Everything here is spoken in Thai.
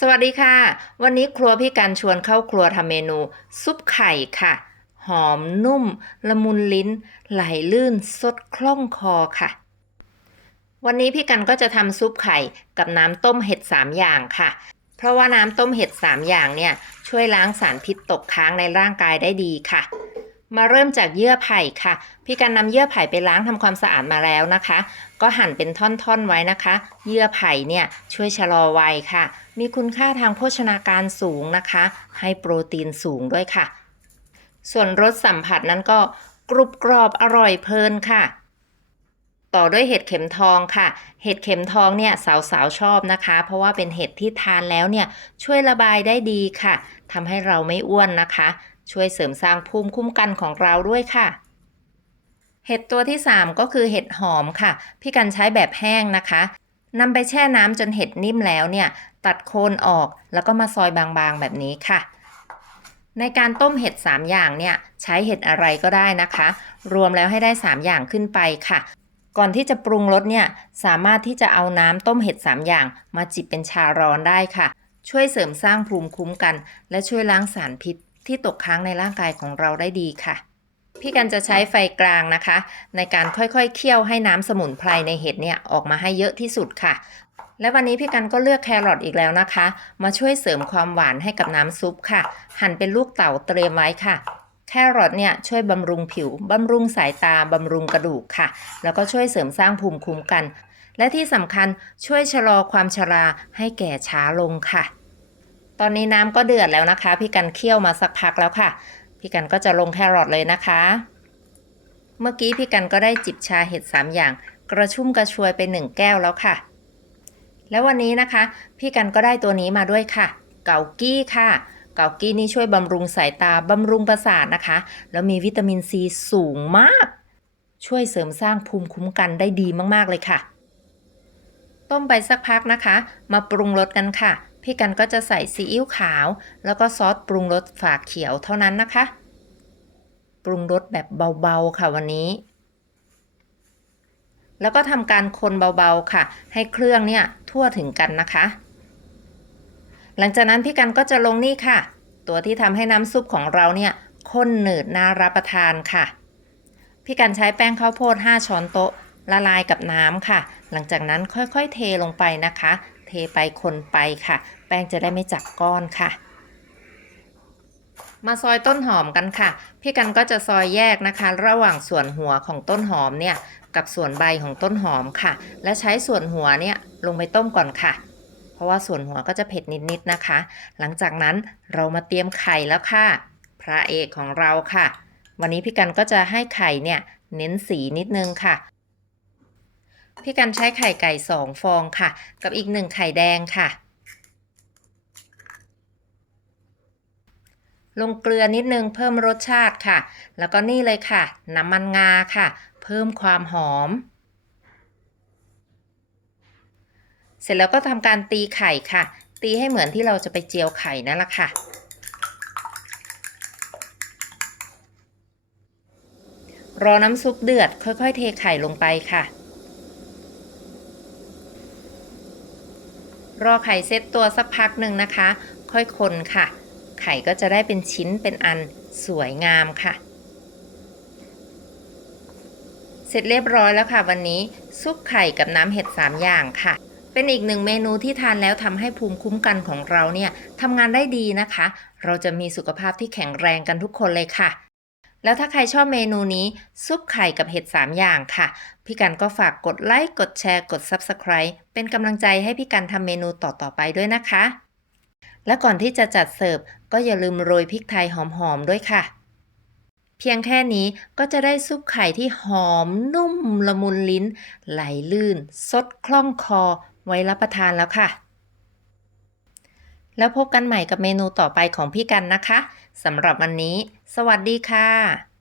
สวัสดีค่ะ วันนี้ครัวพี่การชวนเข้าครัวทำเมนู ซุปไข่ค่ะ หอมนุ่ม ละมุนลิ้น ไหลลื่นสดคล่องคอค่ะ วันนี้พี่กันก็จะทำซุปไข่กับน้ำต้มเห็ด 3 อย่างค่ะ เพราะว่าน้ำต้มเห็ด 3 อย่างเนี่ย ช่วยล้างสารพิษตกค้างในร่างกายได้ดีค่ะ มาเริ่มจากเยื่อไผ่ค่ะ พี่กันนำเยื่อไผ่ไปล้างทำความสะอาดมาแล้วนะคะ ก็หั่นเป็นท่อนๆไว้นะคะ เยื่อไผ่เนี่ยช่วยชะลอวัยค่ะ มีคุณค่าทางโภชนาการสูงนะคะ ให้โปรตีนสูงด้วยค่ะ ส่วนรสสัมผัสนั้นก็กรุบกรอบอร่อยเพลินค่ะ ต่อด้วยเห็ดเข็มทองค่ะ เห็ดเข็มทองเนี่ยสาวๆชอบนะคะ เพราะว่าเป็นเห็ดที่ทานแล้วเนี่ยช่วยระบายได้ดีค่ะทำให้เราไม่อ้วนนะคะ ช่วยเสริมสร้างภูมิคุ้มกันของเราด้วยค่ะเห็ดตัวที่ 3 ก็คือเห็ดหอมค่ะ พี่กันใช้แบบแห้งนะคะนำไปแช่น้ำจนเห็ดนิ่มแล้วเนี่ย ตัดโคนออกแล้วก็มาซอยบางๆแบบนี้ค่ะ ในการต้มเห็ด 3 อย่างเนี่ย ใช้เห็ดอะไรก็ได้นะคะ รวมแล้วให้ได้ 3 อย่างขึ้นไปค่ะ ก่อนที่จะปรุงรสเนี่ย สามารถที่จะเอาน้ำต้มเห็ด 3 อย่าง มาจิบเป็นชาร้อนได้ค่ะ ช่วยเสริมสร้างภูมิคุ้มกัน และช่วยล้างสารพิษ ที่ตกค้างในร่างกายของเราได้ดีค่ะ พี่กันจะใช้ไฟกลางนะคะ ในการค่อยๆเคี่ยวให้น้ำสมุนไพรในเห็ดเนี่ยออกมาให้เยอะที่สุดค่ะ และวันนี้พี่กันก็เลือกแครอทอีกแล้วนะคะ มาช่วยเสริมความหวานให้กับน้ำซุปค่ะ หั่นเป็นลูกเต๋าเตรียมไว้ค่ะแครอทเนี่ยช่วยบำรุงผิว บำรุงสายตา บำรุงกระดูกค่ะ แล้วก็ช่วยเสริมสร้างภูมิคุ้มกัน และที่สำคัญช่วยชะลอความชราให้แก่ช้าลงค่ะ ตอนนี้น้ำก็เดือดแล้วนะคะ พี่กันเคี่ยวมาสักพักแล้วค่ะ พี่กันก็จะลงแครอทเลยนะคะ เมื่อกี้พี่กันก็ได้จิบชาเห็ด3อย่าง กระชุ่มกระชวยไป 1 แก้วแล้วค่ะ แล้ววันนี้นะคะ พี่กันก็ได้ตัวนี้มาด้วยค่ะ เกากี้ค่ะ เกากี้นี่ช่วยบำรุงสายตาบำรุงประสาทนะคะ แล้วมีวิตามินซีสูงมาก ช่วยเสริมสร้างภูมิคุ้มกันได้ดีมากๆเลยค่ะ ต้มไปสักพักนะคะ มาปรุงรสกันค่ะ พี่กันก็จะใส่ซีอิ๊วขาว แล้วก็ซอสปรุงรสฝาเขียวเท่านั้นนะคะ ปรุงรสแบบเบาๆค่ะวันนี้ แล้วก็ทำการคนเบาๆค่ะ ให้เครื่องเนี่ยทั่วถึงกันนะคะ หลังจากนั้นพี่กันก็จะลงนี่ค่ะ ตัวที่ทำให้น้ำซุปของเราเนี่ยข้นหนืดน่ารับประทานค่ะ พี่กันใช้แป้งข้าวโพด 5 ช้อนโต๊ะละลายกับน้ำค่ะ หลังจากนั้นค่อยๆเทลงไปนะคะ เทไปคนไปค่ะ แป้งจะได้ไม่จับก้อนค่ะ มาซอยต้นหอมกันค่ะ พี่กันก็จะซอยแยกนะคะ ระหว่างส่วนหัวของต้นหอมเนี่ยกับส่วนใบของต้นหอมค่ะ และใช้ส่วนหัวเนี่ยลงไปต้มก่อนค่ะ เพราะว่าส่วนหัวก็จะเผ็ดนิดๆนะคะ หลังจากนั้นเรามาเตรียมไข่แล้วค่ะ พระเอกของเราค่ะ วันนี้พี่กันก็จะให้ไข่เนี่ยเน้นสีนิดนึงค่ะ พี่กันใช้ไข่ไก่สองฟองค่ะ กับอีกหนึ่งไข่แดงค่ะ ลงเกลือนิดนึงเพิ่มรสชาติค่ะ แล้วก็นี่เลยค่ะ น้ำมันงาค่ะ เพิ่มความหอม เสร็จแล้วก็ทำการตีไข่ค่ะ ตีให้เหมือนที่เราจะไปเจียวไข่นั่นแหละค่ะรอน้ำซุปเดือดค่อย ๆ เทไข่ลงไปค่ะ รอไข่เซตตัวสักพักหนึ่งนะคะ ค่อยคนค่ะ ไข่ก็จะได้เป็นชิ้นเป็นอันสวยงามค่ะ เสร็จเรียบร้อยแล้วค่ะ วันนี้ซุปไข่กับน้ำเห็ด 3 อย่างค่ะ เป็นอีกหนึ่งเมนูที่ทานแล้วทำให้ภูมิคุ้มกันของเราเนี่ยทำงานได้ดีนะคะ เราจะมีสุขภาพที่แข็งแรงกันทุกคนเลยค่ะ แล้วถ้าใครชอบเมนูนี้ซุปไข่กับเห็ด 3 อย่างค่ะ พี่กันก็ฝากกดไลค์ กดแชร์ กด Subscribe เป็นกำลังใจให้พี่กันทำเมนูต่อๆไปด้วยนะคะ และก่อนที่จะจัดเสิร์ฟก็อย่าลืมโรยพริกไทยหอมๆด้วยค่ะ เพียงแค่นี้ก็จะได้ซุปไข่ที่หอมนุ่มละมุนลิ้น ไหลลื่น สดคล่องคอ ไว้รับประทานแล้วค่ะ แล้วพบกันใหม่กับเมนูต่อไปของพี่กันนะคะสำหรับวันนี้ สวัสดีค่ะ